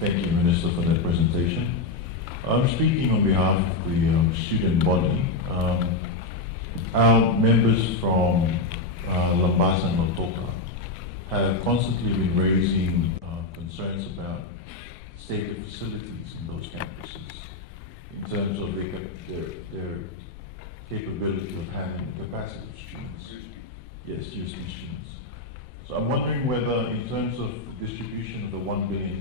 Thank you, Minister, for that presentation. I'm speaking on behalf of the student body. Our members from Lambasa and Lautoka have constantly been raising concerns about state of facilities in those campuses in terms of their capability of handling the capacity of students. Yes, USP students. So I'm wondering whether, in terms of the distribution of the $1 billion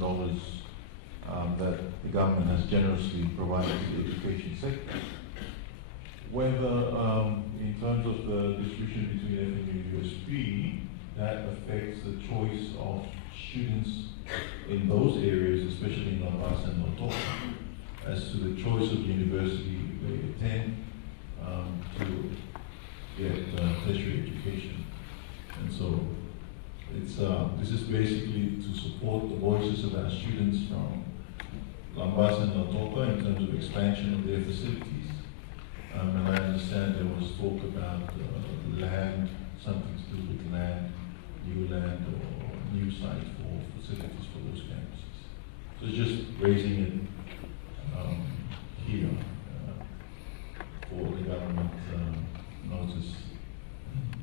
that the government has generously provided to the education sector, whether in terms of the distribution between FNU and USP, that affects the choice of students in those areas, especially in Lambasa and Lautoka, as to the choice of university they attend to get tertiary education. And so this is basically to support the voices of our students from Lambasa and Lautoka in terms of expansion of their facilities. And I understand there was talk about land, something to do with land, new land or new site for facilities for those campuses. So it's just raising it here for the government notice,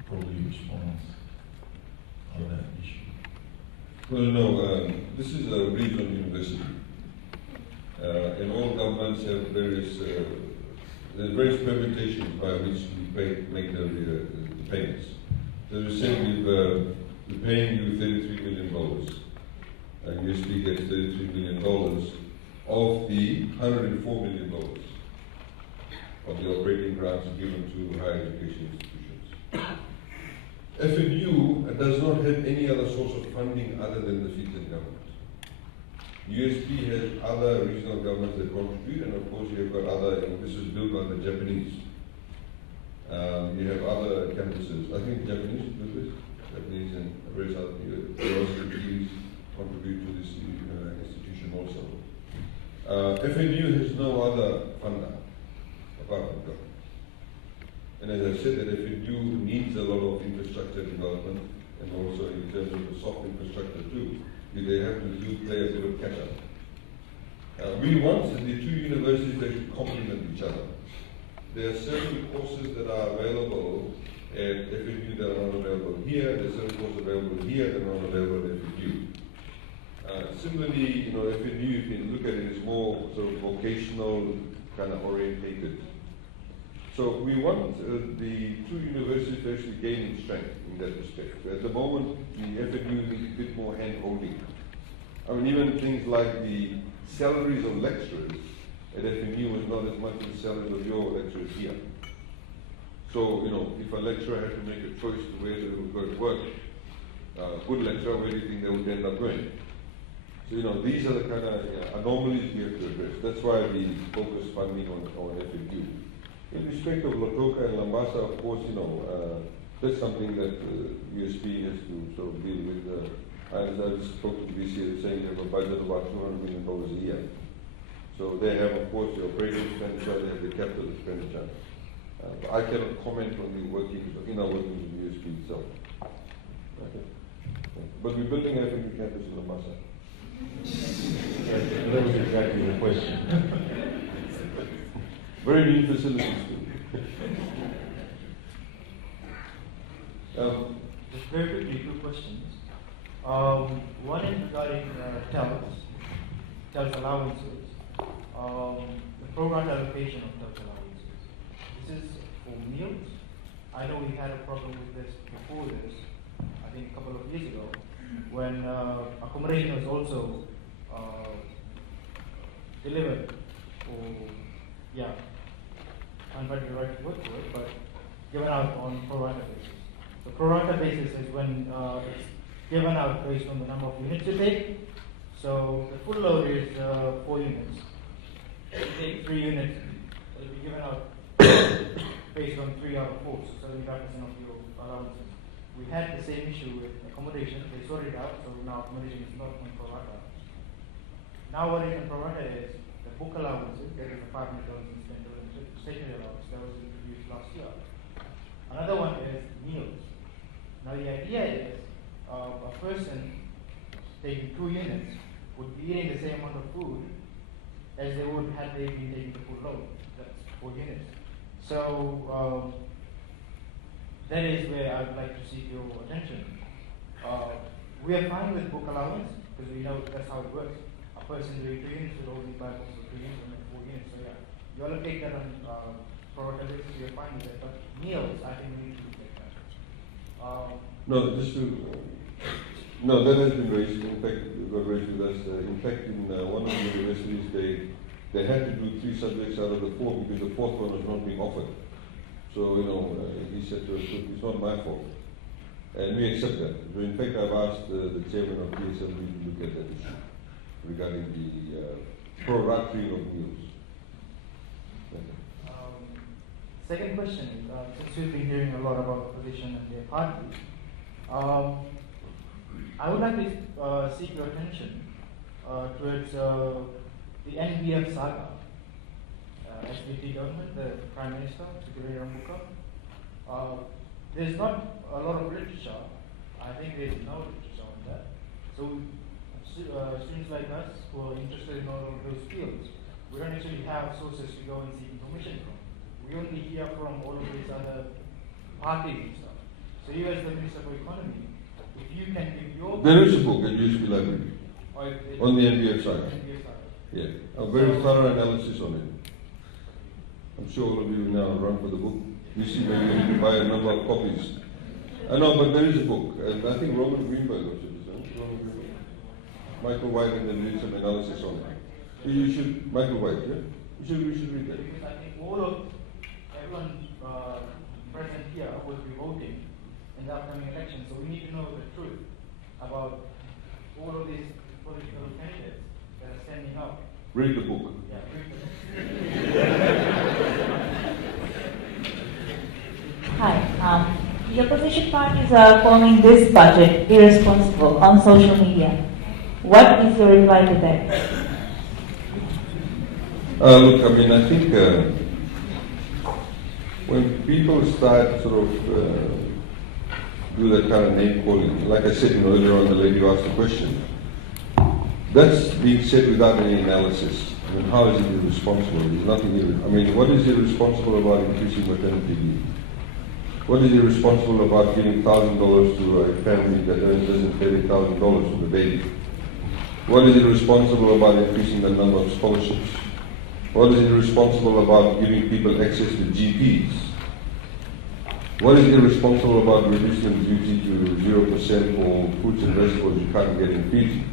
probably response on that issue. Well, no, this is a regional university. And all governments have various permutations by which we make the payments. So we say we're paying you $33 million, and USP gets $33 million of the $104 million of the operating grants given to higher education institutions. FNU does not have any other source of funding other than the Fijian government. USP has other regional governments that contribute, and of course you have got other, this is built by the Japanese. You have other campuses, I think Japanese do this, Japanese and various other people. They also contribute to this institution also. FNU has no other funder apart from government. And as I said, that FNU needs a lot of infrastructure development, and also in terms of the soft infrastructure too. They have to play a bit of catch up. We want the two universities that should complement each other. There are certain courses that are available at FNU that are not available here. There are certain courses available here that are not available at FNU. Similarly, FNU, if you look at it, is more sort of vocational kind of orientated. So we want the two universities to actually gain in strength in that respect. At the moment, the FNU needs a bit more hand-holding. I mean, even things like the salaries of lecturers at FNU is not as much as the salaries of your lecturers here. So, if a lecturer has to make a choice to where they will go to work, a good lecturer, where do you think they would end up going? So, these are the kind of anomalies we have to address. That's why we focus funding on FNU. In respect of Lautoka and Lambasa, of course, that's something that USP has to sort of deal with. I just spoke to the VC, they're saying they have a budget of about $200 million a year. So they have, of course, the operating expenditure, they have the capital expenditure. I cannot comment on the inner workings of USP itself. Okay. But we're building a FNU campus in Lambasa. That was exactly the question. Very neat facilities too. Just very quickly, two questions. One is regarding TELS allowances. The program allocation of TELS allowances. This is for meals. I know we had a problem with this before this, I think a couple of years ago, when accommodation was also delivered for, I'm not the right word for it, but given out on pro rata basis. The pro rata basis is when it's given out based on the number of units you take. So the full load is 4 units. If you take 3 units, it will be given out based on 3 out of 4, so 75% of your allowances. We had the same issue with accommodation. They sorted it out, so now accommodation is not on pro rata. Now what is on pro rata is the book allowances, that is the $500 spent on stationery allowance that was introduced last year. Another one is meals. Now the idea is a person taking 2 units would be eating the same amount of food as they would had they been taking the full load. That's 4 units. So that is where I would like to seek your attention. We are fine with book allowance because we know that's how it works. A person doing 3 units will only buy books for 3 units and then 4 units. So yeah, you all take that on pro rata basis. We are fine with that. But meals, I think we need to look at that. No, no, that has been raised. In fact, it got raised with us. In fact, in one of the universities, they had to do 3 subjects out of the 4 because the 4th one was not being offered. So, he said to us, "Look, it's not my fault." And we accept that. So in fact, I've asked the chairman of PSLV to look at that issue regarding the pro-rating of meals. Second question is, since we've been hearing a lot about opposition and their party, I would like to seek your attention towards the NBF saga. SBT government, the Prime Minister, Secretary Rambuka. There's not a lot of literature. I think there's no literature on that. So students like us who are interested in all of those fields, we don't actually have sources to go and seek information from. We only hear from all of these other parties and stuff. So you as the Minister for Economy, if you can give your... There is a book at USP Library on the NBF side. Yeah, a very thorough analysis on it. I'm sure all of you now run for the book. You see where you need to buy a number of copies. I know, but there is a book, and I think Roman Greenberg was it, Michael White, and then did some analysis on it. You should, Michael White, yeah? We should read that. Because I think everyone present here will be voting in the upcoming election, so we need to know the truth about all of these political candidates that are standing up. Read the book. Yeah, read the book. Hi. The opposition parties are calling this budget irresponsible on social media. What is your reply to that? Look, I mean, I think when people start sort of do that kind of name calling, like I said earlier on, the lady who asked the question, that's being said without any analysis. I mean, how is it irresponsible? There's nothing. I mean, what is irresponsible about increasing maternity leave? What is irresponsible about giving $1,000 to a family that doesn't pay $1,000 for the baby? What is irresponsible about increasing the number of scholarships? What is irresponsible about giving people access to GPs? What is irresponsible about reducing the duty to 0% for fruits and vegetables you can't get in Fiji?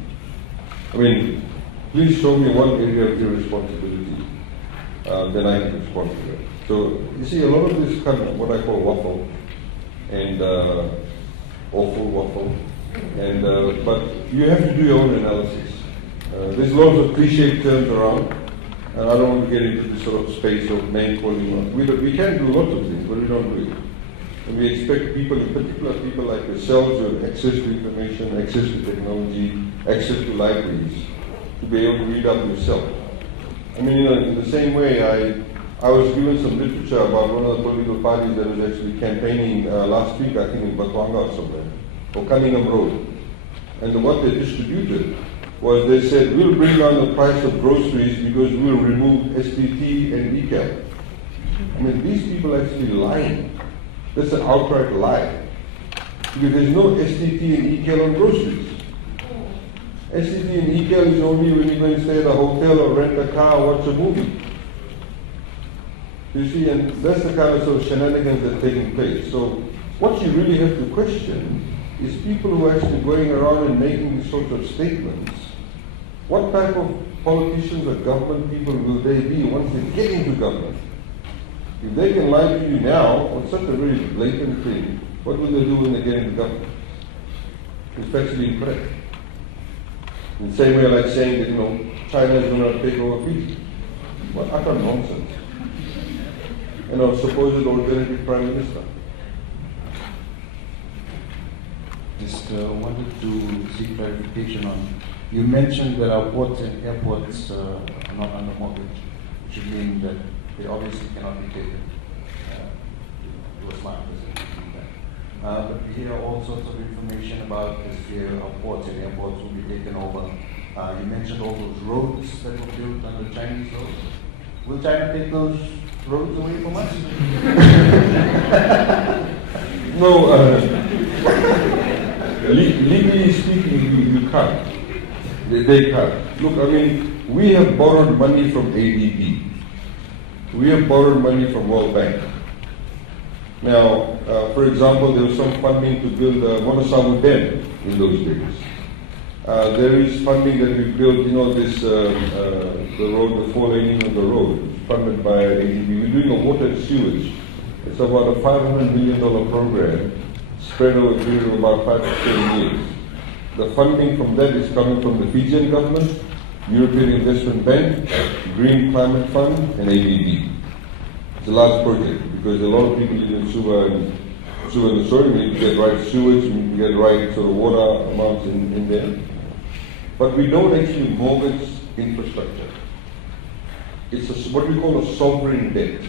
I mean, please show me one area of irresponsibility, then I can respond to that. So, you see, a lot of this kind of what I call waffle, and awful waffle, and but you have to do your own analysis. There's lots of cliche terms around, and I don't want to get into this sort of space of name calling. We can do lots of things, but we don't do it. And we expect people, in particular people like yourselves, who have access to information, access to technology, access to libraries, to be able to read up yourself. I mean, in the same way, I was given some literature about one of the political parties that was actually campaigning last week, I think in Batwanga or somewhere, for Cunningham Road. And what they distributed was they said, we'll bring down the price of groceries because we'll remove STT and ECAL. I mean, these people are actually lying. That's an outright lie. Because there's no STT and ECAL on groceries. STT and ECAL is only when you go and stay at a hotel or rent a car or watch a movie. You see, and that's the kind of sort of shenanigans that are taking place. So what you really have to question is people who are actually going around and making these sorts of statements. What type of politicians or government people will they be once they get into government? If they can lie to you now on such a very blatant thing, what will they do when they get into government? It's factually incorrect. In the same way like saying that, China is going to take over Fiji. What utter nonsense. Supposed alternative prime minister. Just wanted to seek clarification on, you mentioned that our ports and airports are not under mortgage, which would mean that they obviously cannot be taken to a smart person. But we hear all sorts of information about this year our ports and airports will be taken over You mentioned all those roads that were built under Chinese law. Will China take those roads away from us? No, legally speaking, you can't. They can't. Look, I mean, we have borrowed money from ADB. We have borrowed money from World Bank. Now, for example, there was some funding to build Monosamu Dam in those days. There is funding that we built, the road, the 4-laning of the road, funded by ADB. We're doing a water and sewage. It's about a $500 million program spread over a period of about 5 to 7 years. The funding from that is coming from the Fijian government, European Investment Bank, Green Climate Fund, and ADB. It's a large project because a lot of people live in Suva and Sorry, we need to get right sewage, we need to get right sort of water amounts in there. But we don't actually mortgage infrastructure. It's what we call a sovereign debt.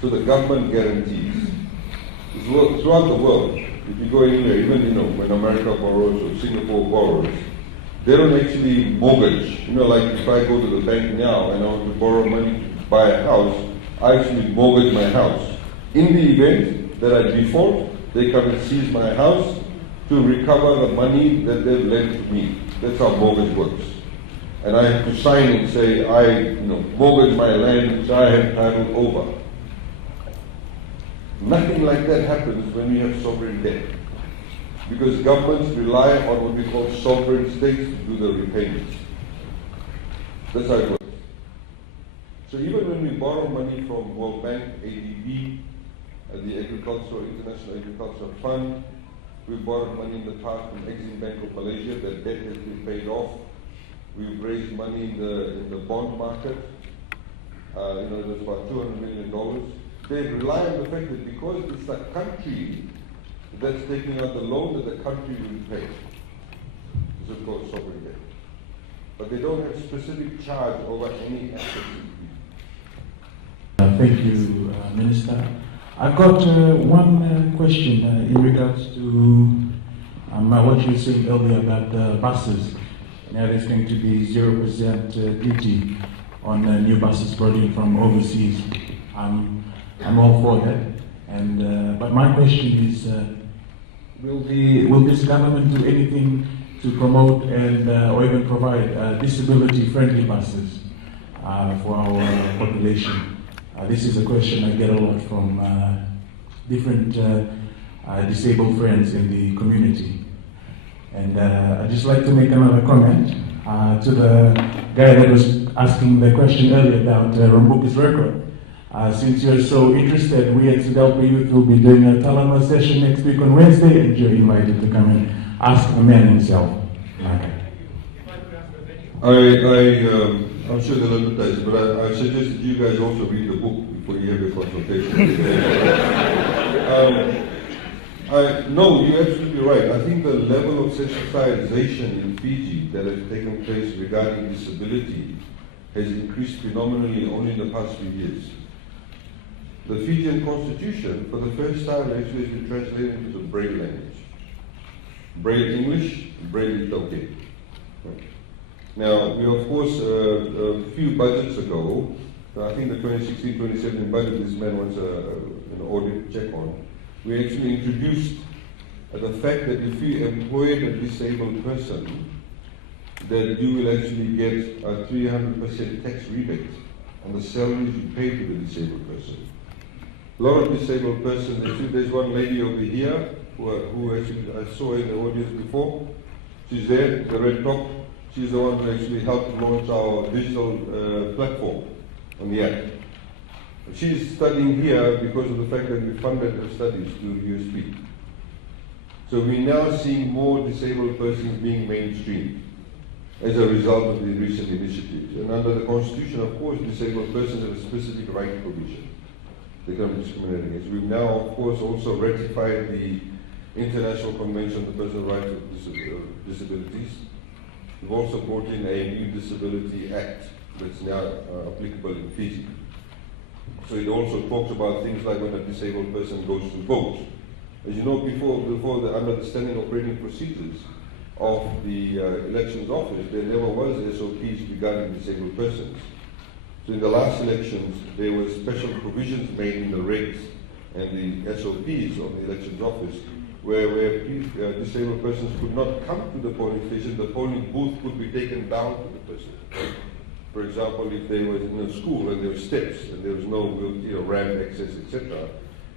So the government guarantees. Throughout the world, if you go anywhere, even when America borrows or Singapore borrows, they don't actually mortgage. Like if I go to the bank now and I want to borrow money to buy a house, I actually mortgage my house. In the event that I default, they come and seize my house to recover the money that they've lent to me. That's how mortgage works. And I have to sign and say, I mortgage my land which I have titled over. Nothing like that happens when we have sovereign debt. Because governments rely on what we call sovereign states to do the repayments. That's how it works. So even when we borrow money from World Bank, ADB, the International Agricultural Fund, we borrowed money in the past from Exim Bank of Malaysia. That debt has been paid off. We've raised money in the bond market. There's about $200 million. They rely on the fact that because it's the country that's taking out the loan, that the country will pay. This is called sovereign debt. But they don't have specific charge over any assets. Thank you, Minister. I've got one question in regards to what you were saying earlier about buses. Now there's going to be 0% duty on new buses brought in from overseas. I'm all for that. And but my question is, will this government do anything to promote and or even provide disability-friendly buses for our population? This is a question I get a lot from different disabled friends in the community. And I'd just like to make another comment to the guy that was asking the question earlier about Rambuka's record. Since you're so interested, we at Sudelpa Youth will be doing a Talama session next week on Wednesday, and you're invited to come and ask the man himself. Okay. I'm sure they'll advertise, but I suggest that you guys also read the book before you have your consultation. No, you're absolutely right. I think the level of sensitization in Fiji that has taken place regarding disability has increased phenomenally only in the past few years. The Fijian constitution, for the first time, actually has been translated into the Braille language. Braille English, Braille Itoke. Now, we of course, a few budgets ago, I think the 2016-2017 budget this man wants an audit check on, we actually introduced the fact that if you employ a disabled person, that you will actually get a 300% tax rebate on the salaries you pay to the disabled person. A lot of disabled persons, actually there's one lady over here who actually I saw in the audience before. She's there, the red top. She's the one who actually helped launch our digital platform on the app. She's studying here because of the fact that we funded her studies through USP. So we're now seeing more disabled persons being mainstreamed as a result of the recent initiatives. And under the Constitution, of course, disabled persons have a specific right provision. They can't be discriminated against. We've now, of course, also ratified the International Convention on the Personal Rights of Disabilities. We've also brought in a new Disability Act that's now applicable in Fiji. So it also talks about things like when a disabled person goes to vote. As you know, before under the standing operating procedures, of the elections office, there never was SOPs regarding disabled persons. So in the last elections, there were special provisions made in the regs and the SOPs of the elections office where disabled persons could not come to the polling station. The polling booth could be taken down to the person. For example, if they were in a school and there were steps and there was no ramp access, etc.,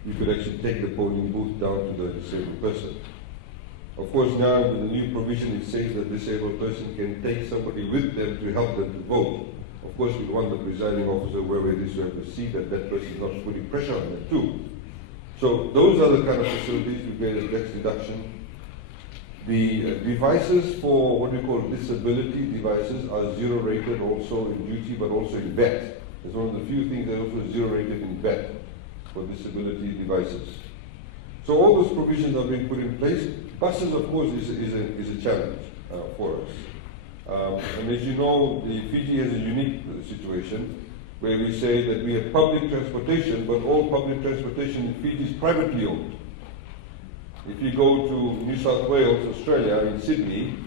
you could actually take the polling booth down to the disabled person. Of course, now with the new provision, it says that the disabled person can take somebody with them to help them to vote. Of course, we want the presiding officer, wherever it is, to see that that person is not putting pressure on them too. So those are the kind of facilities we get as tax deduction. The devices for what we call disability devices are zero rated also in duty, but also in VAT. It's one of the few things that are also zero rated in VAT for disability devices. So all those provisions are being put in place. Buses, of course, is a challenge for us. And as you know, Fiji has a unique situation where we say that we have public transportation, but all public transportation in Fiji is privately owned. If you go to New South Wales, Australia, in Sydney,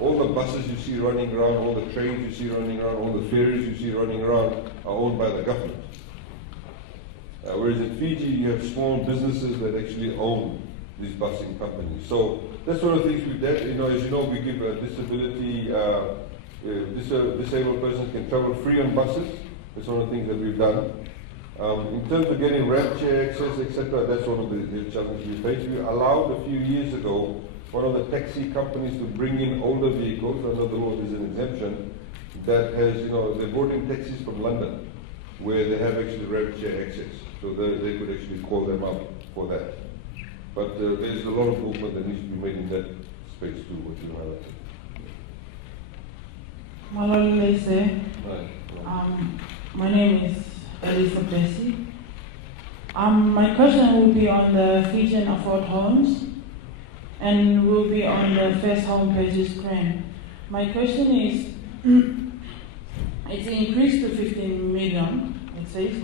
all the buses you see running around, all the trains you see running around, all the ferries you see running around are owned by the government. Whereas in Fiji, you have small businesses that actually own these busing companies. So that's one of the things we've done. As you know, we give a disability, disabled persons can travel free on buses. That's one of the things that we've done. In terms of getting ramp chair access, etc., that's one of the challenges we face. We allowed a few years ago one of the taxi companies to bring in older vehicles. Under the law, there's an exemption that has, they brought in taxis from London where they have actually ramp chair access. So they could actually call them up for that. But there's a lot of movement that needs to be made in that space too, what you highlighted. Maloli Lese. My name is Elisa Bessie. My question will be on the Fijian Afford Homes and will be on the first home purchase grant. My question is, it's increased to 15 million, it says,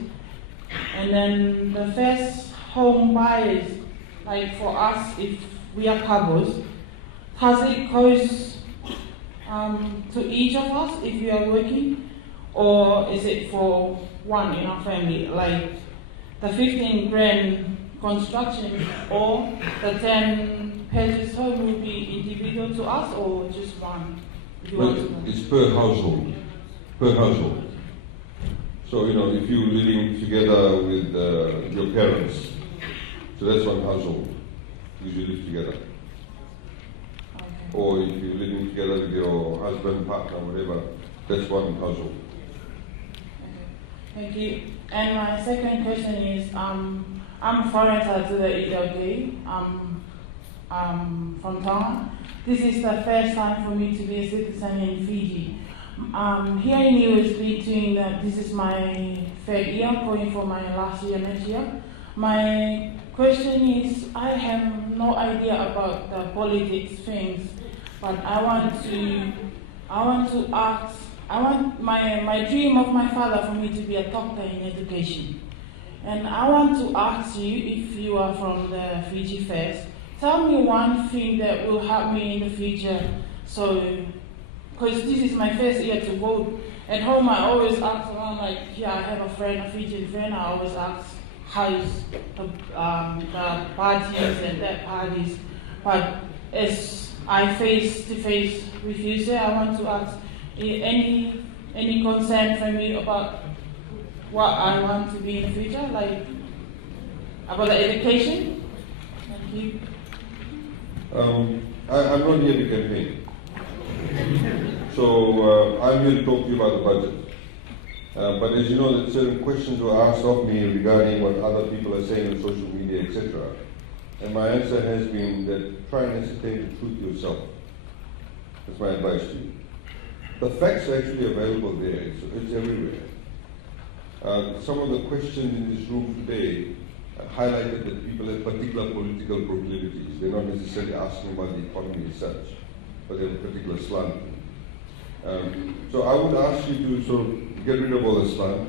and then the first home buyers, like for us, if we are couples, has it cost to each of us if we are working, or is it for one in our family, like the 15 grand construction or the 10 purchase home will be individual to us or just one? It's per household. Per household. So, if you're living together with your parents, so that's one household. You live together. Okay. Or if you're living together with your husband, partner, whatever, that's one household. Thank you. And my second question is, I'm a foreigner to the ELK. I'm from Tonga. This is the first time for me to be a citizen in Fiji. Hearing you is between this is my third year, going for my last year next year. My question is, I have no idea about the politics things, but I want to ask. I want my dream of my father for me to be a doctor in education, and I want to ask you, if you are from the Fiji first, tell me one thing that will help me in the future. So, because this is my first year to vote. At home, I always ask around, I have a friend, a Fijian friend. I always ask how's the parties and that parties. But as I face to face with you, sir, I want to ask any concern from you about what I want to be in the future, like about the education. Thank you. I'm not here to campaign. So I'm here to talk to you about the budget. But as you know, that certain questions were asked of me regarding what other people are saying on social media, etc. And my answer has been that try and ascertain the truth yourself. That's my advice to you. The facts are actually available there. It's everywhere. Some of the questions in this room today highlighted that people have particular political proclivities. They're not necessarily asking about the economy as such, but they have a particular slant. So I would ask you to sort of get rid of all the slant.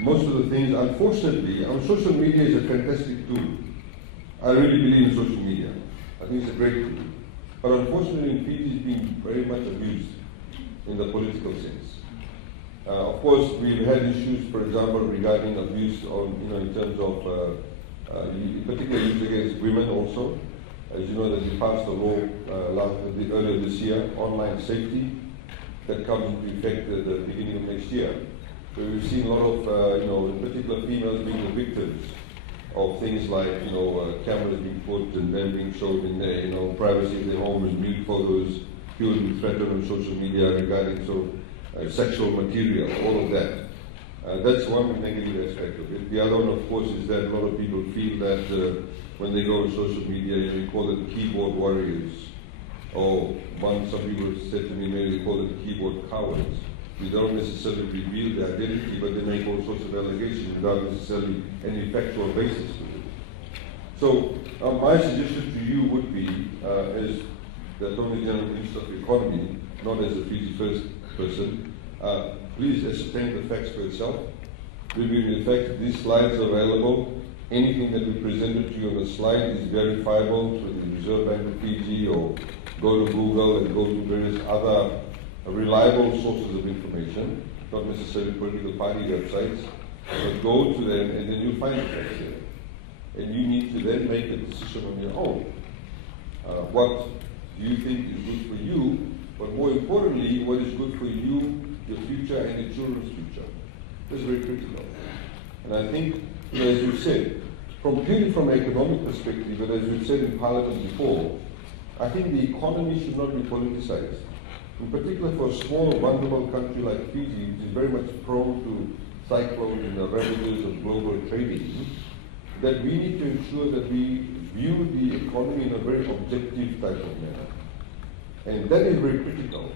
Most of the things, unfortunately, social media is a fantastic tool. I really believe in social media. I think it's a great tool. But unfortunately, in Fiji, it's been very much abused in the political sense. Of course, we've had issues, for example, regarding abuse on, in terms of, particularly used against women also. As you know, that we passed a law earlier this year, online safety, that comes into effect at the beginning of next year. So we've seen a lot of, in particular, females being the victims of things like, cameras being put and them being shown in their, privacy of their homes, nude photos, people being threatened on social media regarding sexual material, all of that. That's one negative aspect of it. The other one, of course, is that a lot of people feel that when they go on social media, you call it keyboard warriors. Or some people said to me, maybe they call it keyboard cowards. We don't necessarily reveal their identity, but they make all sorts of allegations without necessarily any factual basis to it. So my suggestion to you would be, as the Attorney General Minister of Economy, not as a Fiji First person, please ascertain the facts for yourself. In fact, these slides are available. Anything that we presented to you on the slide is verifiable through the Reserve Bank of Fiji, or go to Google and go to various other reliable sources of information, not necessarily political party websites, but go to them and then you'll find the facts there. And you need to then make a decision on your own. What do you think is good for you, but more importantly, what is good for you, your future, and your children's future? That's very critical. And I think, as you said, purely from an economic perspective, but as we've said in Parliament before, I think the economy should not be politicized. In particular for a small, vulnerable country like Fiji, which is very much prone to cyclones and the ravages of global trading, that we need to ensure that we view the economy in a very objective type of manner. And that is very critical,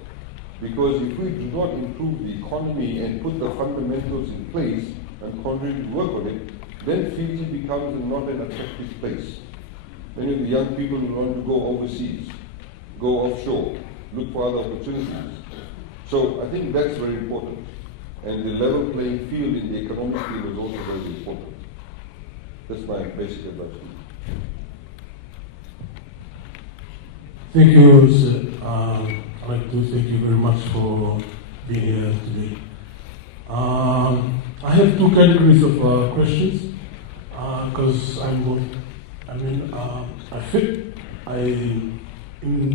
because if we do not improve the economy and put the fundamentals in place and continue to work on it, then Fiji becomes not an attractive place. Many of the young people will want to go overseas, go offshore, look for other opportunities. So I think that's very important. And the level playing field in the economic field is also very important. That's my basic advice to you. Thank you, sir. I'd like to thank you very much for being here today. I have two categories of questions, because I fit in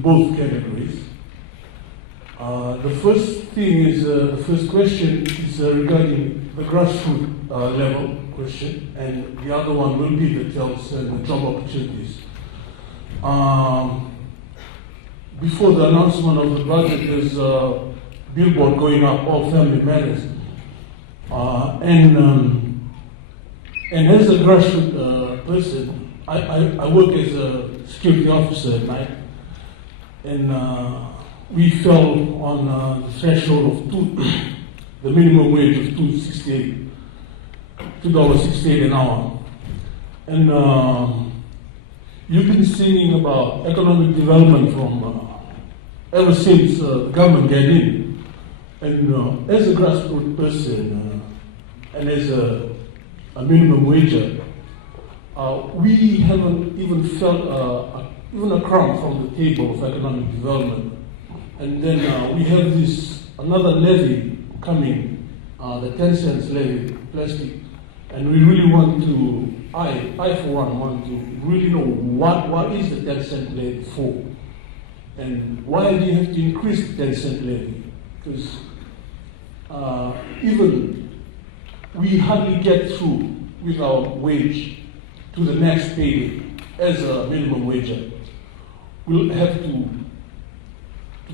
both categories. The first thing is, the first question is regarding the grassroots level question, and the other one will be the jobs and the job opportunities. Before the announcement of the budget, there's a billboard going up, All Family Matters. And as a grassroots person, I work as a security officer at night, and we fell on the threshold of the minimum wage of $2.68 an hour. And you've been singing about economic development from ever since the government got in. And as a grassroots person and as a minimum wager, we haven't even felt even a crumb from the table of economic development. And then we have another levy coming, the 10 cents levy, plastic. And we really want to, I for one, want to really know what is the 10 cent levy for? And why do you have to increase the 10 cent levy? Because even we hardly get through with our wage to the next payday as a minimum wager. We'll have to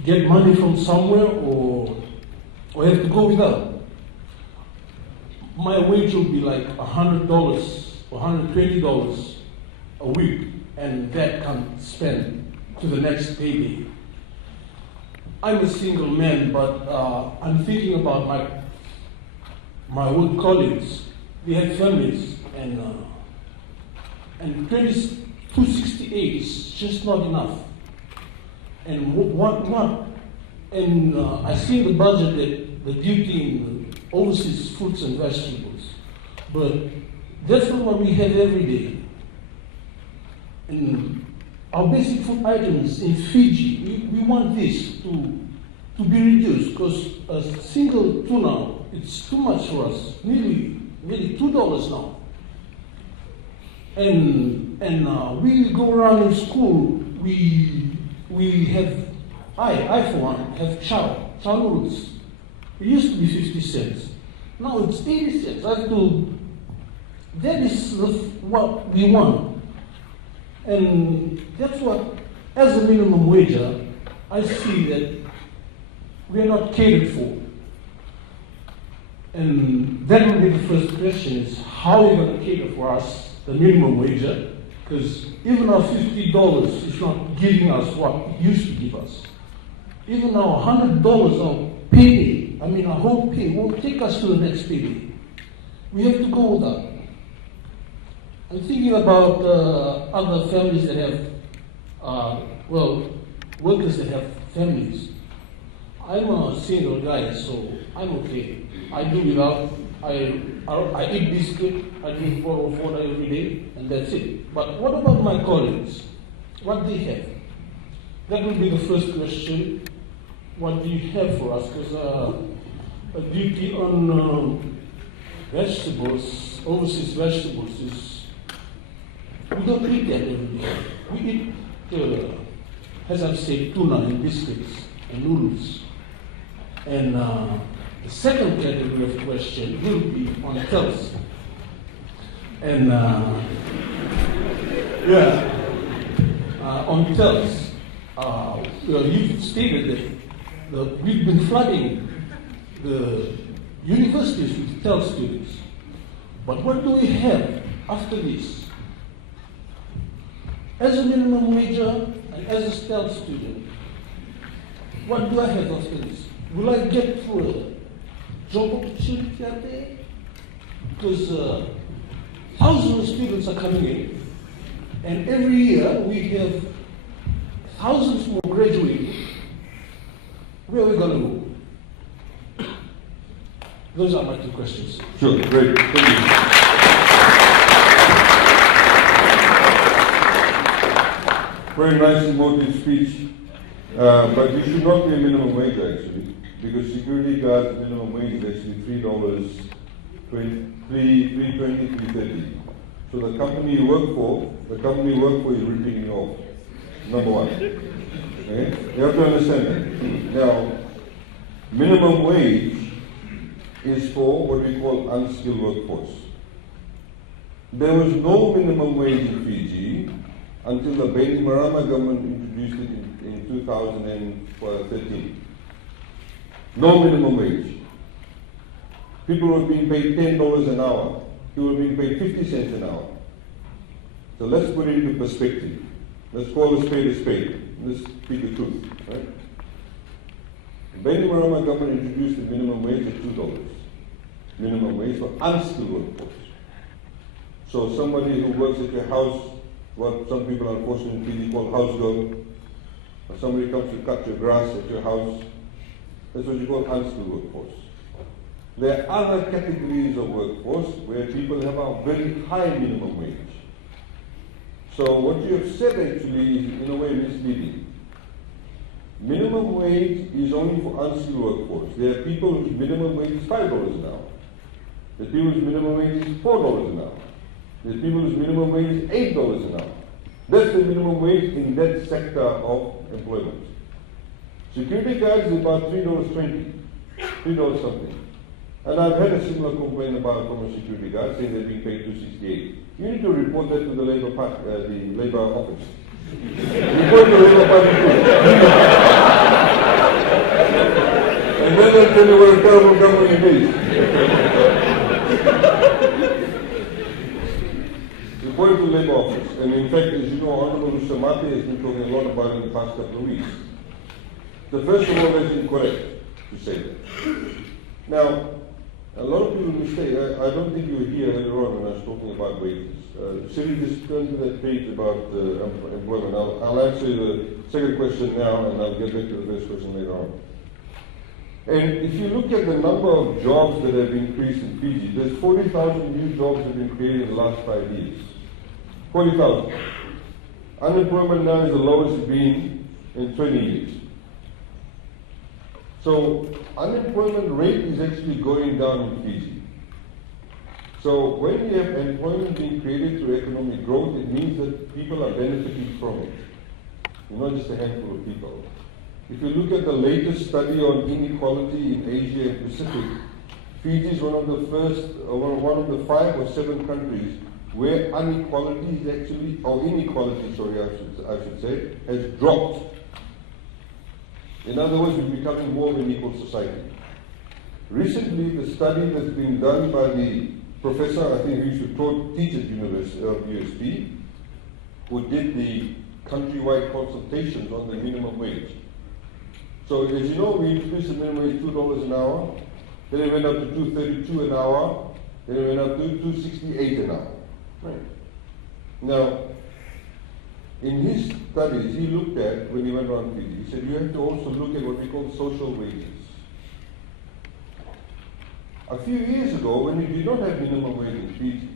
get money from somewhere or have to go without. My wage will be like $100 or $120 a week, and that can't spend to the next payday. I'm a single man, but I'm thinking about my work colleagues. They have families, and $268 is just not enough. And I see the budget, the duty in overseas fruits and vegetables, but that's not what we have every day. And our basic food items in Fiji, we want this to be reduced, because a single tuna, it's too much for us, nearly $2 now. And we go around in school, we have, I for one, have chow noodles. It used to be 50 cents. Now it's 80 cents. That is what we want. And that's what, as a minimum wager, I see that we are not catered for. And that will be the first question, is how are you going to cater for us, the minimum wager? Because even our $50 is not giving us what it used to give us. Even our $100 of payday, our whole pay, won't take us to the next payday. We have to go with that. I'm thinking about other families that have, workers that have families. I'm a single guy, so I'm okay. I do without, I eat biscuit, I drink bottle of water every day, and that's it. But what about my colleagues? What do they have? That will be the first question. What do you have for us? Because a duty on vegetables, overseas vegetables, is, we don't eat that every day. We eat, as I've said, tuna and biscuits and noodles. And the second category of question will be on health. And on health, you've stated that we've been flooding the universities with health students. But what do we have after this? As a minimum wager and as a health student, what do I have after this? Will I get through a job opportunity out there? Because thousands of students are coming in, and every year we have thousands more graduating. Where are we going to go? Those are my two questions. Sure, great. Thank you. Very nice emotive speech, but you should not be a minimum wage actually, because security guards minimum wage is actually $3.20, $3.30. So the company you work for is ripping you off. Number one. Okay? You have to understand that. Now, minimum wage is for what we call unskilled workforce. There was no minimum wage in Fiji until the Bainimarama government introduced it in 2013. No minimum wage. People were being paid $10 an hour. People were being paid 50 cents an hour. So let's put it into perspective. Let's call a spade a spade. Let's speak the truth. Right? The Bainimarama government introduced the minimum wage at $2. Minimum wage for unskilled workforce. So somebody who works at your house, what some people unfortunately call house girl, or somebody comes to cut your grass at your house, that's what you call unskilled workforce. There are other categories of workforce where people have a very high minimum wage. So what you have said actually is in a way misleading. Minimum wage is only for unskilled workforce. There are people whose minimum wage is $5 an hour. There are people whose minimum wage is $4 an hour. There are people whose minimum wage is $8 an hour. That's the minimum wage in that sector of employment. Security guards is about $3.20, $3 something. And I've had a similar complaint about from a security guard saying they're being paid $2.68. You need to report that to the Labour office. Report to the Labour Party too. And then they'll tell you what a terrible company it is. Report to the Labour office. And in fact, as you know, Honorable Samati has been talking a lot about it in the past couple of weeks. So first of all, that's incorrect to say that. Now, a lot of people mistake. I don't think you were here earlier on when I was talking about wages. Siri, just turn to that page about employment. I'll answer the second question now, and I'll get back to the first question later on. And if you look at the number of jobs that have increased in Fiji, there's 40,000 new jobs that have been created in the last 5 years. 40,000. Unemployment now is the lowest it's been in 20 years. So unemployment rate is actually going down in Fiji. So when you have employment being created through economic growth, it means that people are benefiting from it. Not just a handful of people. If you look at the latest study on inequality in Asia and Pacific, Fiji is one of the first, one of the 5 or 7 countries where inequality is actually, or inequality, sorry, I should say, has dropped. In other words, we're becoming more of an equal society. Recently, the study that's been done by the professor, I think who used to teach at USP, who did the countrywide consultations on the minimum wage. So as you know, we introduced the minimum wage $2 an hour, then it went up to $2.32 an hour, then it went up to $2.68 an hour. Right. Now, in his studies, he looked at, when he went around Fiji, he said you have to also look at what we call social wages. A few years ago, when we did not have minimum wage in Fiji,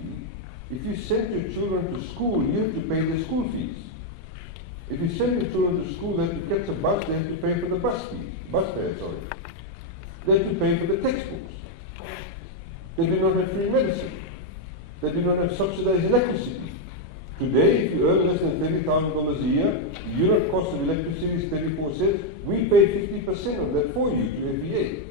if you sent your children to school, you have to pay their school fees. If you send your children to school, they have to catch a bus, they have to pay for the bus fare, sorry. They have to pay for the textbooks. They do not have free medicine. They do not have subsidized electricity. Today, if you earn less than $30,000 a year, the unit cost of electricity is 34 cents. We pay 50% of that for you to FEA.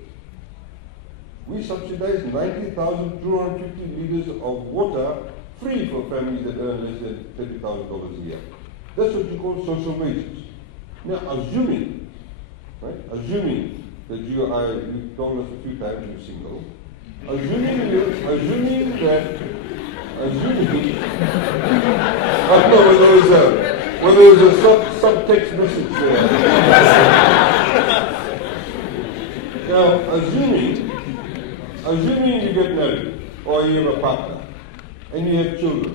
We subsidize 90,250 liters of water free for families that earn less than $30,000 a year. That's what you call social wages. Now, assuming that you've told us a few times you're single, assuming that I don't know whether there was a subtext message there. Now, assuming you get married, or you have a partner, and you have children,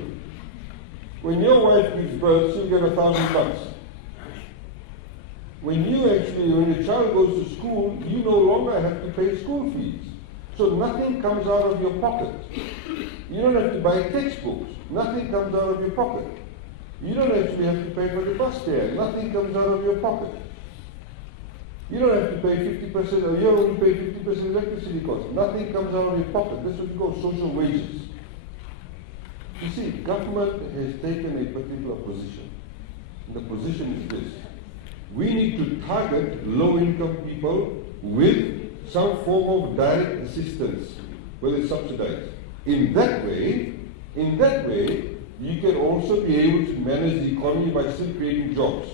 when your wife gives birth, she'll get $1,000. When your child goes to school, you no longer have to pay school fees. So nothing comes out of your pocket. You don't have to buy textbooks. Nothing comes out of your pocket. You don't actually have to pay for the bus fare. Nothing comes out of your pocket. You don't have to pay 50%, or you only pay 50% electricity costs. Nothing comes out of your pocket. That's what you call social wages. You see, government has taken a particular position. The position is this. We need to target low-income people with some form of direct assistance, whether it's subsidized. In that way, you can also be able to manage the economy by still creating jobs.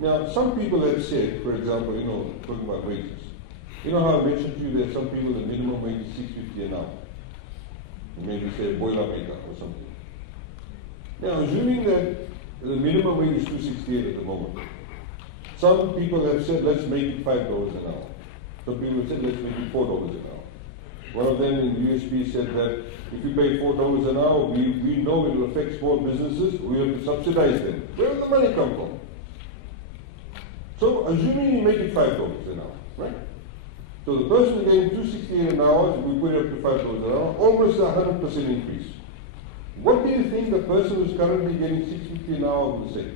Now, some people have said, for example, talking about wages. You know how I mentioned to you there are some people the minimum wage is $6.50 an hour. Maybe say a boiler maker or something. Now, assuming that the minimum wage is $2.68 at the moment, some people have said, let's make it $5 an hour. Some people have said, let's make it $4 an hour. One of them in USP said that if you pay $4 an hour, we know it will affect small businesses, we have to subsidize them. Where will the money come from? So, assuming you make it $5 an hour, right? So the person getting $2.68 an hour, we put it up to $5 an hour, almost 100% increase. What do you think the person who's currently getting $6.50 an hour will say?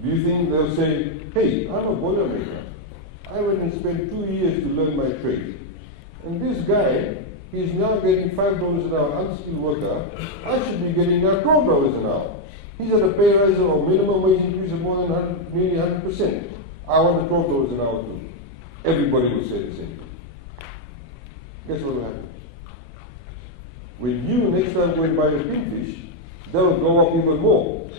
Do you think they'll say, hey, I'm a boiler maker. I went and spent 2 years to learn my trade. And this guy, he's now getting $5 an hour, unskilled worker. I should be getting now $12 an hour. He's at a pay rise or minimum wage increase of more than nearly 100%. I want the $12 an hour too. Everybody will say the same thing. Guess what will happen? When you next time go and buy a kingfish, they'll go up even more.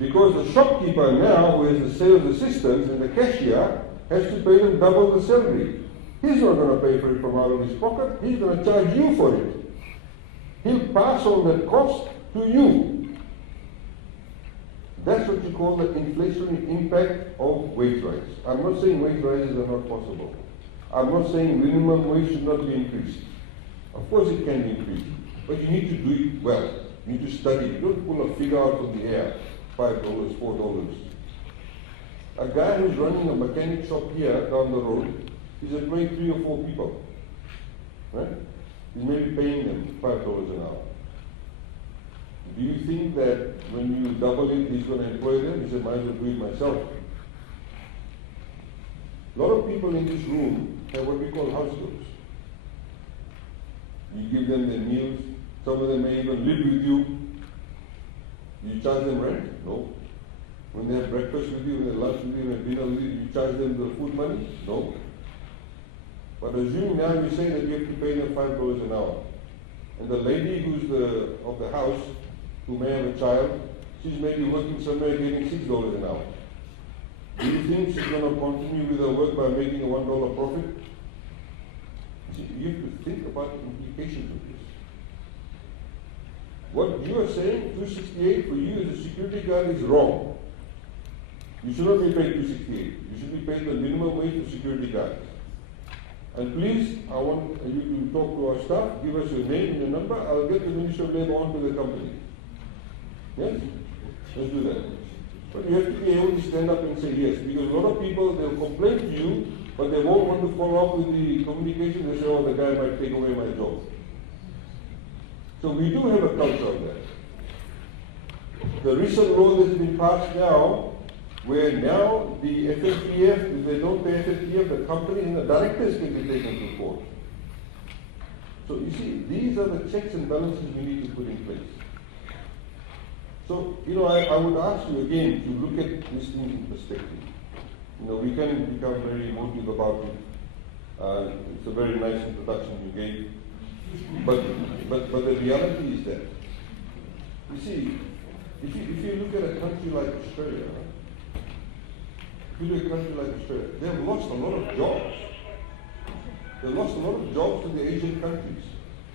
Because the shopkeeper now, who has the sales assistants and the cashier, has to pay them double the salary. He's not going to pay for it from out of his pocket. He's going to charge you for it. He'll pass on that cost to you. That's what you call the inflationary impact of wage rise. I'm not saying wage rises are not possible. I'm not saying minimum wage should not be increased. Of course it can be increased, but you need to do it well. You need to study. You don't pull a figure out of the air, $5, $4. A guy who's running a mechanic shop here down the road, he's employing 3 or 4 people. Right? He's maybe paying them $5 an hour. Do you think that when you double it, he's going to employ them? He said, might as well do it myself. A lot of people in this room have what we call house girls. You give them their meals, some of them may even live with you. You charge them rent? No. When they have breakfast with you, when they have lunch with you, when they have dinner with you charge them the food money? No. But assume now you say that you have to pay them $5 an hour. And the lady who's of the house, who may have a child, she's maybe working somewhere getting $6 an hour. Do you think she's going to continue with her work by making a $1 profit? See, you have to think about the implications of this. What you are saying, 268 for you as a security guard is wrong. You should not be paid 268. You should be paid the minimum wage for security guards. And please, I want you to talk to our staff, give us your name and your number. I'll get the Minister of Labour onto the company. Yes? Let's do that. But you have to be able to stand up and say yes, because a lot of people, they'll complain to you, but they won't want to follow up with the communication. They say, oh, the guy might take away my job. So we do have a culture of that. The recent law that's been passed now, where now the FFTF, if they don't pay FFTF, the company and the directors can be taken to court. So you see, these are the checks and balances we need to put in place. So, I would ask you again to look at these things in perspective. We can become very emotive about it. It's a very nice introduction you gave. But the reality is that, you see, if you look at a country like Australia, they have lost a lot of jobs. They lost a lot of jobs to the Asian countries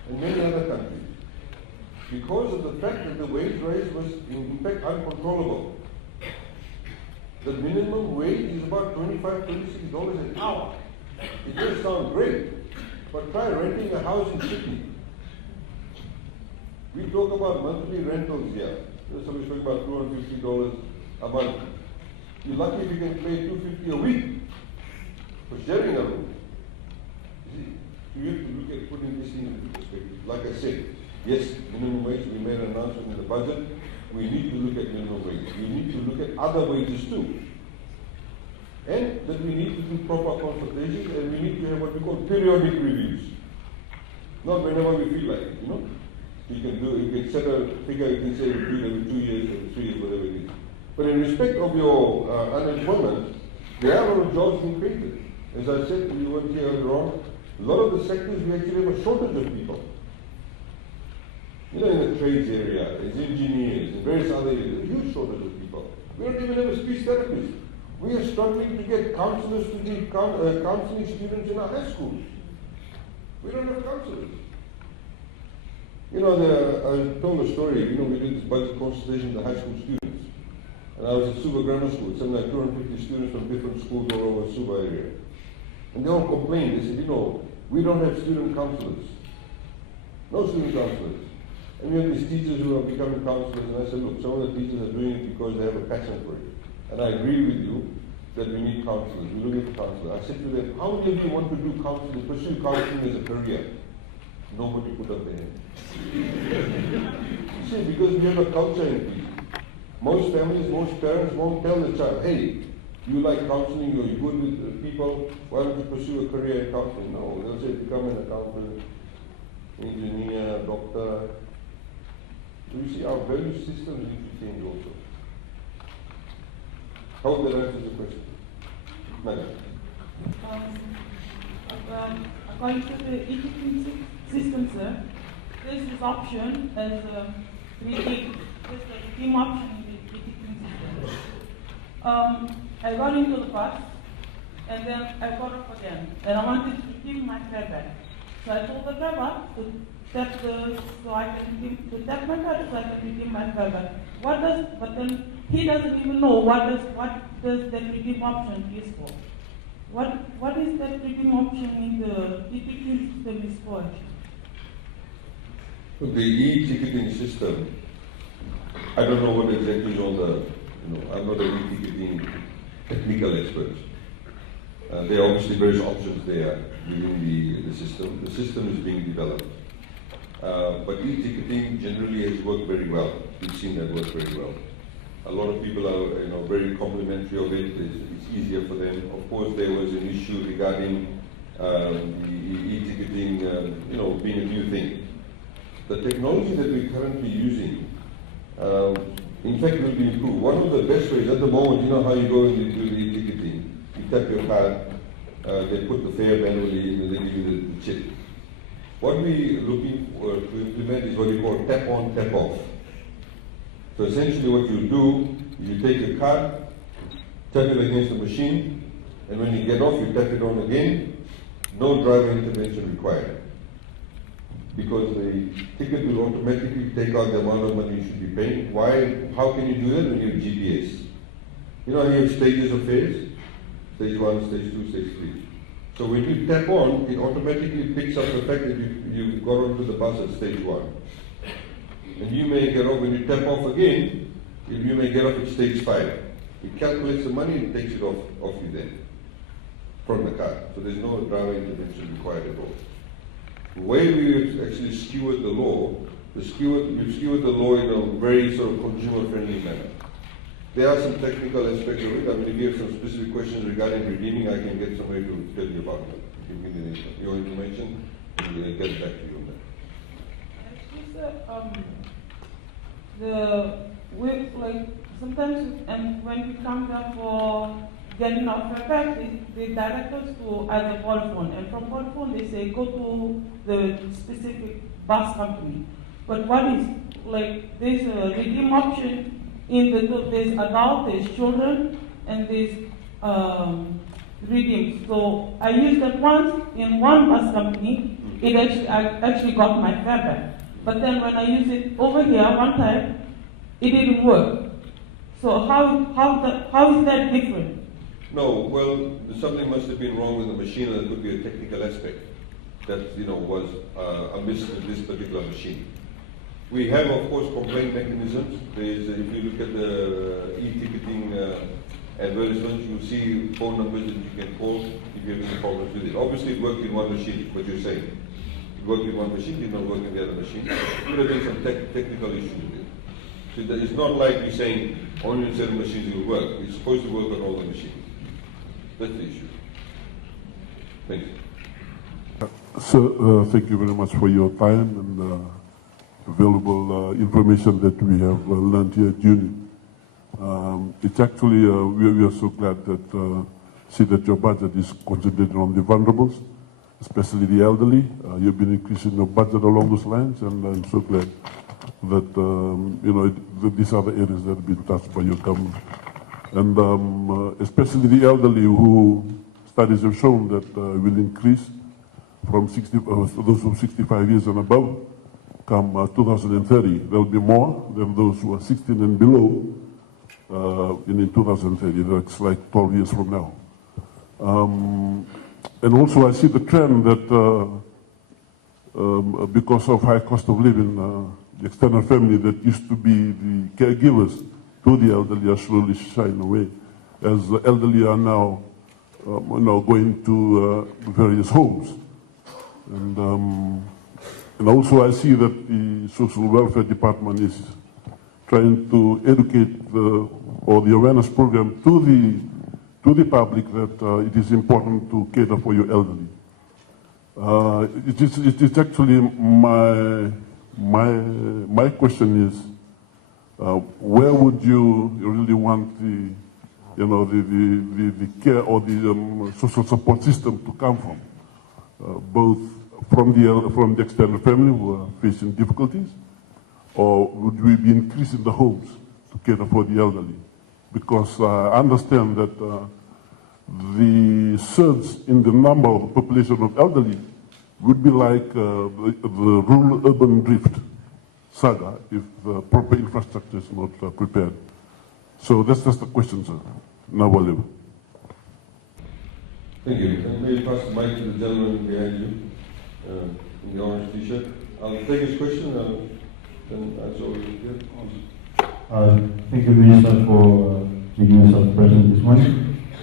and many other countries because of the fact that the wage rise was in fact uncontrollable. The minimum wage is about $25, $26 an hour. It does sound great, but try renting a house in Sydney. We talk about monthly rentals here. Somebody's talking about $250 a month. You're lucky if you can pay $250 a week for sharing a room. You see, you have to look at putting this thing into perspective. Like I said, yes, minimum wage, we made an announcement in the budget. We need to look at minimum wage. We need to look at other wages too. And that we need to do proper consultations and we need to have what we call periodic reviews. Not whenever we feel like it, You can set a figure, you can say review every 2 years, every 3 years, whatever it is. But in respect of your unemployment, there are a lot of jobs being created. As I said, we weren't here earlier on, a lot of the sectors we actually have a shortage of people. In the trades area, as engineers, and various other areas, a huge shortage of people. We don't even have a speech therapist. We are struggling to get counselors to be counseling students in our high schools. We don't have counselors. I told a story, we did this budget consultation with the high school students. And I was at Suva Grammar School, something like 250 students from different schools all over Suva area. And they all complained, they said, we don't have student counselors. No student counselors. And we have these teachers who are becoming counselors, and I said, look, some of the teachers are doing it because they have a passion for it. And I agree with you that we need counselors. We look at counselors. I said to them, how many of you want to do counseling, pursue counseling as a career? Nobody put up their hand. See, because we have a culture in people. Most families, most parents won't tell the child, hey, you like counseling, you're good with people, why don't you pursue a career in counseling? No, they'll say, become an accountant, engineer, doctor. So you see, our value systems need to change also. Hope that answers the question. Madam. According to the ticketing system, sir, there's this option as redeem. There's the redeem option in the ticketing system. I got into the bus, and then I got off again, and I wanted to redeem my fare back. So I told the driver to tap my card so I can redeem my fare back. But then he doesn't even know what does that redeem option is for. What is that redeem option in the ticketing system is for? The e-ticketing system, I don't know what exactly is all the, I'm not an e-ticketing technical expert. There are obviously various options there within the system. The system is being developed. But e-ticketing generally has worked very well. We've seen that work very well. A lot of people are, very complimentary of it. It's easier for them. Of course, there was an issue regarding the e-ticketing, being a new thing. The technology that we're currently using, in fact, will be improved. One of the best ways at the moment, you know how you go and you do the e-ticketing, you tap your card, they put the fare manually in and they give you the chip. What we're looking to implement is what we call tap on, tap off. So essentially what you do, you take your card, tap it against the machine, and when you get off, you tap it on again. No driver intervention required. Because the ticket will automatically take out the amount of money you should be paying. Why? How can you do that when you have GPS? You know how you have stages of fares? Stage 1, stage 2, stage 3. So when you tap on, it automatically picks up the fact that you've got onto the bus at stage 1. And you may get off, when you tap off again, you may get off at stage 5. It calculates the money and takes it off you then, from the card. So there's no driver intervention required at all. The way we actually skewered the law, we've skewered the law in a very sort of consumer-friendly manner. There are some technical aspects of it. I mean, if you have some specific questions regarding redeeming, I can get somebody to tell you about that. You can give me your information, and we'll get back to you on that. Sometimes when we come there for getting our fare back, they direct us to either Vodafone, and from Vodafone they say go to the specific bus company. But what is, there's a redeem option in there's adult, there's children, and there's redeem. So I used that once in one bus company, I actually got my fare back. But then when I used it over here one time, it didn't work. So how is that different? No, well, something must have been wrong with the machine, and there could be a technical aspect that was amiss with this particular machine. We have, of course, complaint mechanisms. If you look at the e-ticketing advertisements, you'll see phone numbers that you can call if you have any problems with it. Obviously, it worked in one machine, what you're saying. It worked in one machine, did not work in the other machine. There could have been some technical issues with it. So it's not like you're saying only in certain machines it will work. It's supposed to work on all the machines. That's the issue. Thank you. Sir, thank you very much for your time and available information that we have learned here at uni. It's actually, we are so glad that see that your budget is concentrated on the vulnerables, especially the elderly. You've been increasing your budget along those lines, and I'm so glad that that these are the areas that have been touched by your government. And especially the elderly, who studies have shown that will increase from those who are 65 years and above. Come 2030, there will be more than those who are 16 and below in 2030. That's like 12 years from now. And also I see the trend that because of high cost of living, the extended family that used to be the caregivers to the elderly are slowly shying away, as the elderly are now going to various homes. And also I see that the social welfare department is trying to educate or the awareness program to the public that it is important to cater for your elderly. It is actually my question is, where would you really want the care or the social support system to come from, both from the extended family who are facing difficulties, or would we be increasing the homes to cater for the elderly? Because I understand that the surge in the number of the population of elderly would be like the rural-urban drift saga if the proper infrastructure is not prepared. So that's just the question, sir. Now I'll leave. Thank you. And maybe pass the mic to the gentleman behind you in the orange t-shirt. I'll take his question and answer over here. Thank you, Minister, for making yourself present this morning.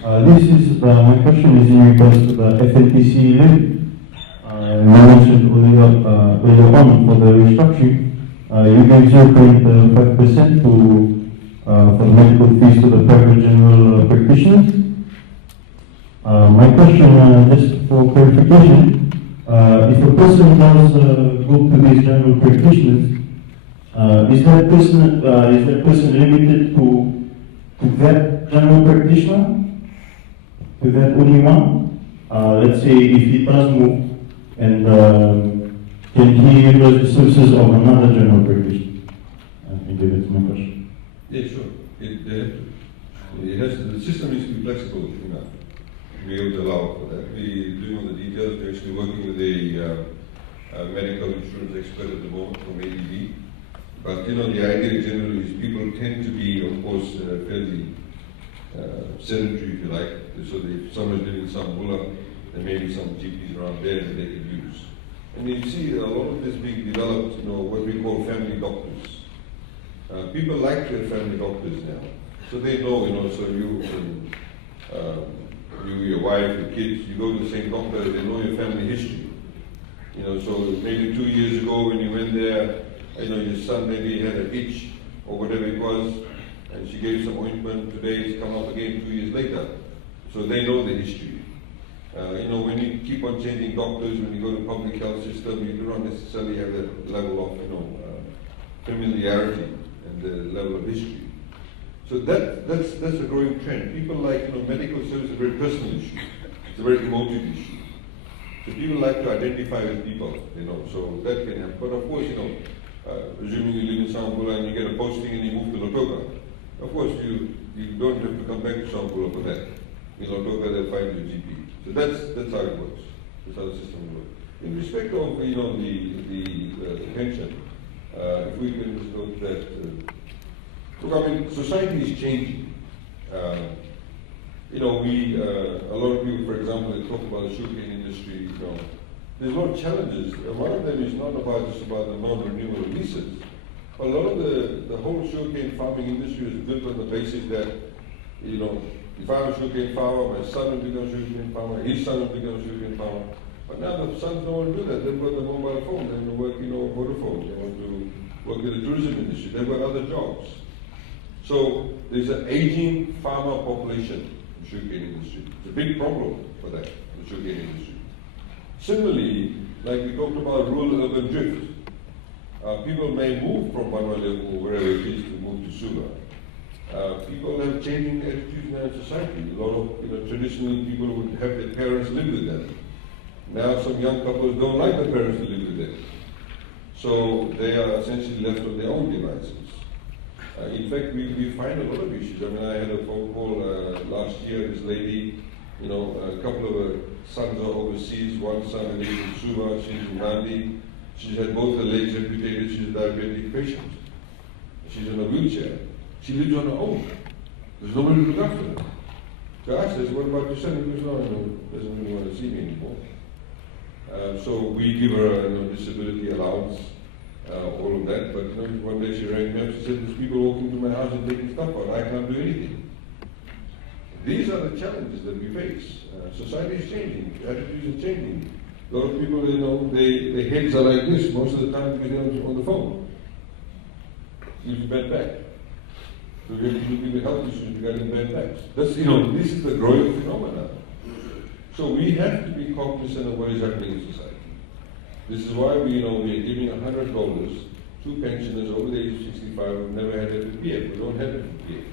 My question is in regards to the FNTC levy. you mentioned earlier on for the restructuring, you gave 0.5% for the medical fees to the private general practitioners. My question, just for clarification, if a person does go to these general practitioners, is that person limited to that general practitioner, to that only one? Let's say if he does move, and can he utilize the services of another general practitioner? Thank you, that's my question. Yeah, sure. The system needs to be flexible enough to be able to allow for that. We're doing all the details. We're actually working with a medical insurance expert at the moment from ADB. But the idea generally is people tend to be, of course, fairly sedentary, if you like. So if someone's living in Sambula, there may be some GPs around there that they could use. And you see a lot of this being developed, what we call family doctors. People like their family doctors now. So they know, so you and your wife, your kids, you go to the same doctor, they know your family history. So maybe 2 years ago when you went there, your son maybe had an itch or whatever it was, and she gave some ointment. Today it's come up again 2 years later. So they know the history. When you keep on changing doctors, when you go to public health system, you do not necessarily have that level of, familiarity and the level of history. So that's a growing trend. People like, medical service is a very personal issue. It's a very emotive issue. So people like to identify with people, so that can happen. But of course, assuming you live in Sambula and you get a posting and you move to Lautoka, of course you don't have to come back to Sambula for that. In Lautoka they'll find your GP. So that's how it works. That's how the system works. In respect of the pension, if we can just note that, look, society is changing. A lot of people, for example, they talk about the sugarcane industry. There's a lot of challenges. One of them is not just about the non-renewable leases, but a lot of the whole sugarcane farming industry is built on the basis that, if I'm a sugarcane farmer, my son will become a sugarcane farmer, his son will become a sugarcane farmer. But now the sons don't want to do that. They've got the mobile phone, they want to work, Vodafone, they want to work in the tourism industry, they've got other jobs. So there's an aging farmer population in the sugarcane industry. It's a big problem for that, the sugarcane industry. Similarly, like we talked about rural-urban drift, people may move from Banwale or wherever it is to move to Sula. People have changing attitudes in our society. A lot of traditionally people would have their parents live with them. Now some young couples don't like their parents to live with them. So they are essentially left on their own devices. In fact, we find a lot of issues. I had a phone call last year, this lady, a couple of her sons are overseas. One son lives in Suva, she's in Nandi. She's had both her legs amputated, she's a diabetic patient. She's in a wheelchair. She lives on her own. There's nobody to look after her. So I said, what about your son? He goes, no, doesn't really want to see me anymore. So we give her a disability allowance, all of that, but one day she rang me up, she said, there's people walking to my house and taking stuff out, I can't do anything. These are the challenges that we face. Society is changing, attitudes are changing. A lot of people, their heads are like this most of the time because they're on the phone. Usually bad back. So we have people with health issues regarding bad backs. That's, this is the growing phenomenon. So we have to be cognizant of what is happening in society. This is why we are giving $100 to pensioners over the age of 65 who've never had FPF. We don't have FPF.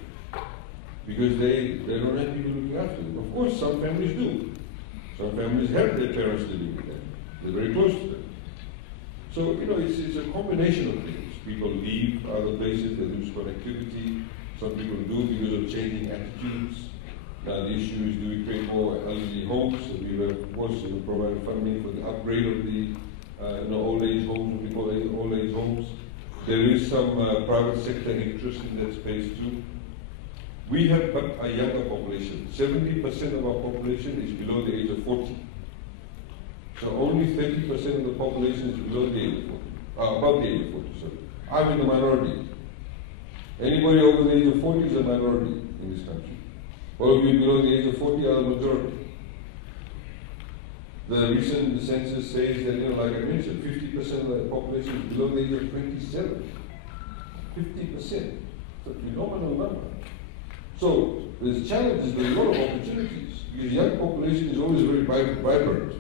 Because they don't have people looking after them. Of course, some families do. Some families have their parents living with them. They're very close to them. So, it's a combination of things. People leave other places, they lose connectivity. Some people do because of changing attitudes. Now the issue is, do we create more elderly homes? So we will, of course, provide funding for the upgrade of the old age homes, what we call old age homes. There is some private sector interest in that space too. We have but a younger population. 70% of our population is below the age of 40. So only 30% of the population is below the age of 40. Above the age of 40, sorry. I'm in the minority. Anybody over the age of 40 is a minority in this country. All of you below the age of 40 are the majority. The recent census says that, like I mentioned, 50% of the population is below the age of 27. 50%. It's a phenomenal number. So there's challenges, but there's a lot of opportunities. Because the young population is always very vibrant.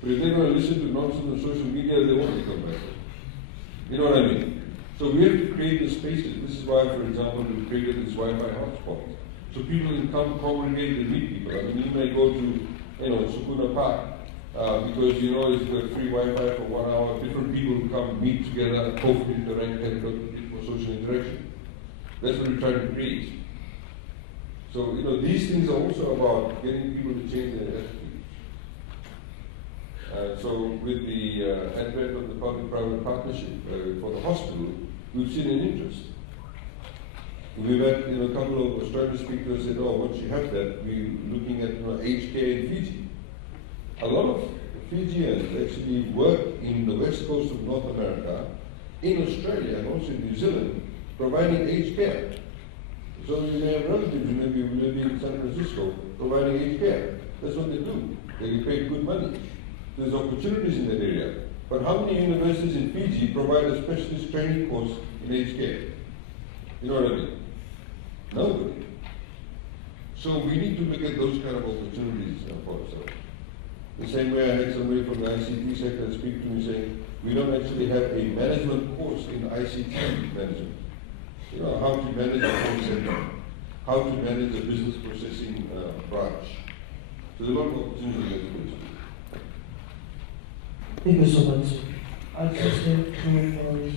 But if they're going to listen to nonsense on social media, they won't become vibrant. You know what I mean? So we have to create the spaces. This is why, for example, we created this Wi-Fi hotspot. So people can come congregate and meet people. I mean, you may go to, Sukuna Park, because, it's got free Wi-Fi for 1 hour. Different people come meet together, hopefully interact, and for social interaction. That's what we're trying to create. So, these things are also about getting people to change their attitudes. So with the advent of the public-private partnership for the hospital, we've seen an interest. We've had a couple of Australian speakers said, once you have that, we're looking at aged care in Fiji. A lot of Fijians actually work in the west coast of North America, in Australia and also in New Zealand, providing aged care. So you may have relatives who maybe living in San Francisco providing aged care. That's what they do. They get paid good money. There's opportunities in that area. But how many universities in Fiji provide a specialist training course in aged care? You know what I mean? Nobody. So we need to look at those kind of opportunities for ourselves. The same way I had somebody from the ICT sector speak to me saying, we don't actually have a management course in ICT management. How to manage a call center, how to manage a business processing branch. So there's a lot of opportunities in this. Thank you so much. I just have 2 points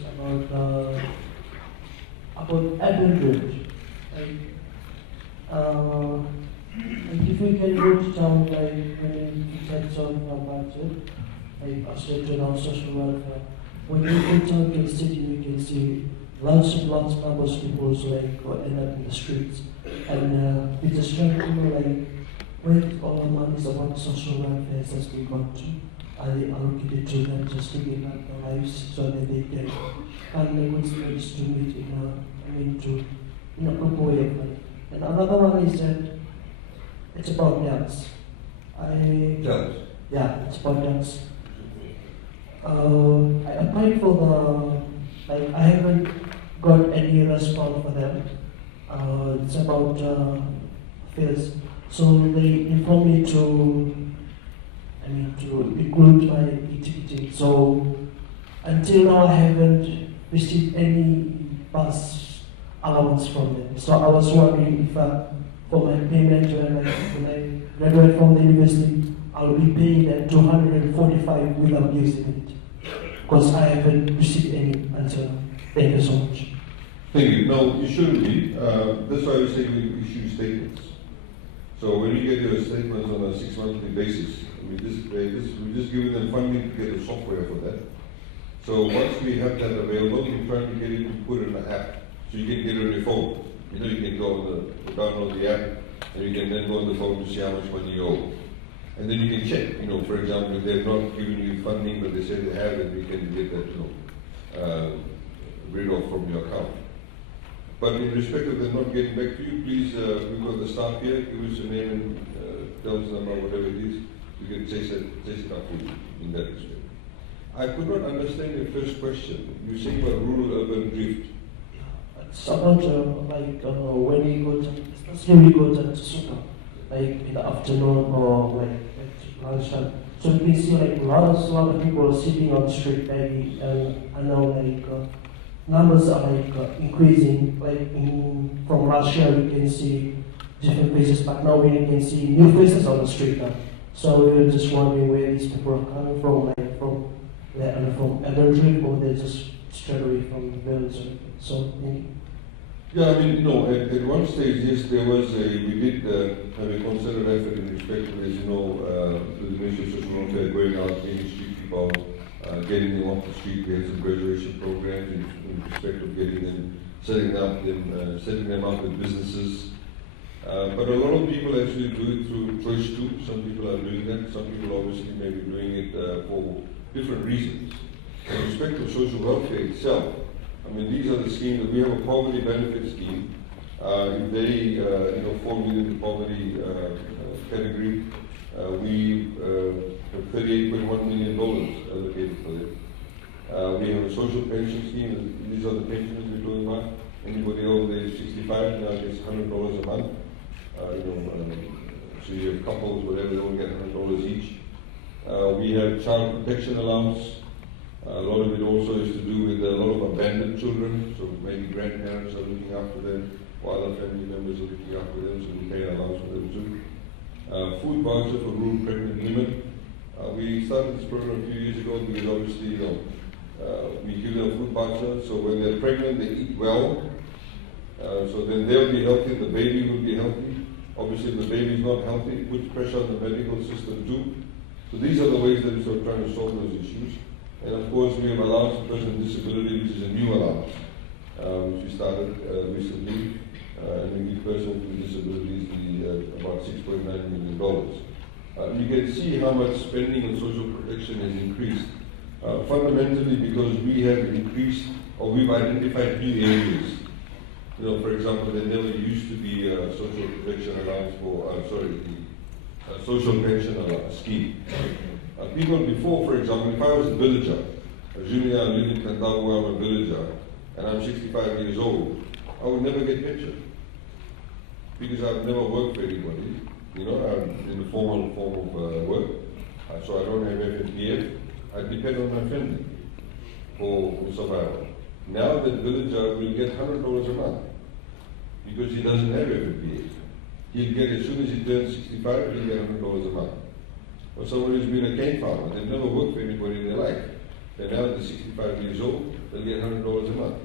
about average. If we can go to town, when it gets on our budget, to our social welfare, when we go down to the city, we can see lots of numbers of people who end up in the streets. And we just trying to where all the monies about social welfare has been got to. Are they allocated to them just to give up their lives so that they can find ways to meet in a proper way of life. And another one is that it's about dance. Dance? Yeah, it's about dance. I applied for I haven't got any response for them. It's about affairs. So they informed me to include my ETT. So until now I haven't received any bus allowance from them. So I was wondering if for my payment when I graduate from the university, I'll be paying them 245 without using it. Because I haven't received any until now. Thank you so much. Thank you. No, you shouldn't be. That's why we say we issue statements. So when you get your statements on a 6-monthly basis, we just give them funding to get the software for that. So once we have that available, we're trying to get it to put it in an app. So you can get it on your phone. You can go on download the app, and you can then go on the phone to see how much money you owe. And then you can check, for example, if they're not giving you funding, but they say they have it, we can get that, rid off from your account. But in respect of them not getting back to you, please, we've got the staff here, give us your name and tell us number, whatever it is. You can chase it up for you in that respect. I could not understand your first question. You saying about rural-urban drift. It's about when we go to, especially we go to Suka, in the afternoon or at lunchtime. So you can see a lot of people sitting on the street, and I know numbers are increasing. From last year we can see different faces, but now we can see new faces on the street now. So we were just wondering where these people are coming from, from elderly, or they're just straight away from the village. So thank you. Yeah, at one stage, yes, we did have a concerted effort in respect to, the Ministry of Social Welfare going out, meeting street people, getting them off the street. We had some graduation programs in respect of getting them, setting them up with businesses. But a lot of people actually do it through choice too. Some people are doing that. Some people obviously may be doing it for different reasons. In respect to social welfare itself, these are the schemes that we have a poverty benefit scheme. If they fall within the poverty category, We have $38.1 million allocated for them. We have a social pension scheme, and these are the pensioners we're talking about. Anybody over the age of 65 now gets $100 a month. So you have couples, whatever, they all get $100 each. We have child protection allowance. A lot of it also is to do with a lot of abandoned children, so maybe grandparents are looking after them, or other family members are looking after them, so we pay an allowance for them too. Food voucher for rural pregnant women. We started this program a few years ago because obviously, we give them a food voucher, so when they're pregnant, they eat well, so then they'll be healthy, the baby will be healthy. Obviously, if the baby is not healthy, it puts pressure on the medical system too. So these are the ways that we're sort of trying to solve those issues. And of course, we have allowance for person with disability, which is a new allowance, which we started recently, and we give persons with disabilities about $6.9 million. You can see how much spending on social protection has increased, fundamentally because we have increased, or we've identified new areas. For example, there never used to be a social protection allowance for, the social pension allowance scheme. People before, for example, if I was a villager, assuming I live in Kandawu, I'm a villager, and I'm 65 years old, I would never get pension. Because I've never worked for anybody, I'm in the formal form of work, so I don't have FNPF. I depend on my family for survival. Now that villager will get $100 a month because he doesn't have FNPF. He'll get, as soon as he turns 65, he'll get $100 a month. Or someone who's been a cane farmer, they've never worked for anybody in their life. They're now at 65 years old, they'll get $100 a month.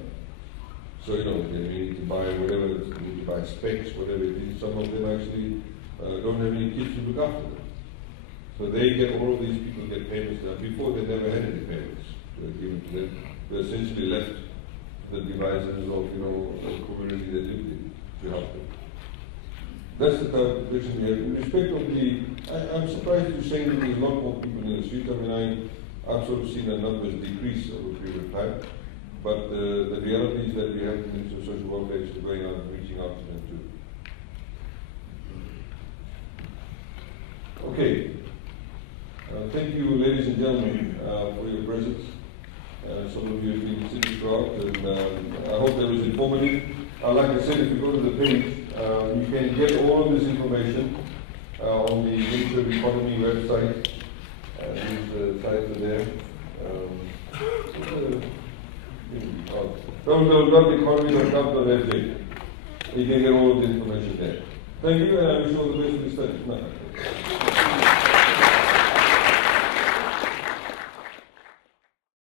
So, they need to buy whatever, they need to buy specs, whatever it is. Some of them actually don't have any kids to look after them. So they get, all of these people get payments now. Before they never had any payments given to them. They essentially left the devices of, the community they lived in to help them. That's the type of question we have. In respect of I'm surprised you're saying that there's a lot more people in the street. I've sort of seen the numbers decrease over a period of time. But the reality is that we have the Ministry of Social Welfare actually going out and reaching out to them too. Okay. Thank you, ladies and gentlemen, for your presence. Some of you have been sitting throughout, and I hope that was informative. Like I said, if you go to the page, you can get all of this information on the Ministry of Economy website. These sites are there. www.economy.gov.sg. You can get all of the information there. Thank you, and I wish you all the best for the study.